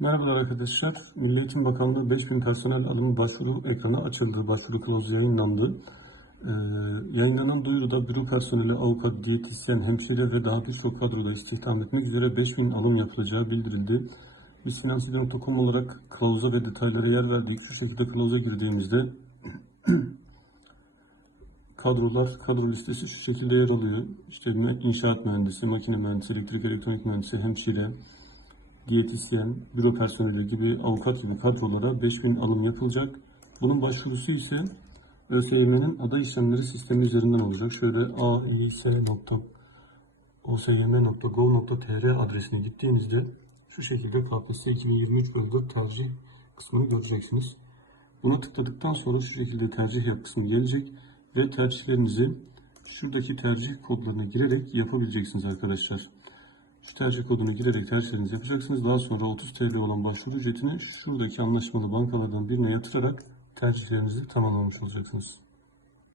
Merhabalar arkadaşlar. Milli Eğitim Bakanlığı 5000 personel alımı başvuru ekranı açıldı. Başvuru kılavuzu yayınlandı. Ee, yayınlanan duyuruda büro personeli, avukat, diyetisyen, hemşire ve daha birçok kadroda istihdam etmek üzere 5000 alım yapılacağı bildirildi. Biz Finansi.com olarak kılavuza ve detaylara yer verdik. Şu şekilde kılavuza girdiğimizde kadrolar, kadro listesi şu şekilde yer alıyor. İşte inşaat mühendisi, makine mühendisi, elektrik elektronik mühendisi, hemşire, diyetisyen, büro personeli gibi avukat gibi kadrolara 5000 alım yapılacak. Bunun başvurusu ise ÖSYM'nin aday işlemleri sistemi üzerinden olacak. Şöyle ais.osym.gov.tr adresine gittiğinizde şu şekilde KPSS 2023 bölü 4 tercih kısmını göreceksiniz. Buna tıkladıktan sonra şu şekilde tercih yap kısmı gelecek ve tercihlerinizi şuradaki tercih kodlarına girerek yapabileceksiniz arkadaşlar. Tercih kodunu girerek tercihlerinizi yapacaksınız. Daha sonra 30 TL olan başvuru ücretini şuradaki anlaşmalı bankalardan birine yatırarak tercihlerinizi tamamlamış olacaksınız.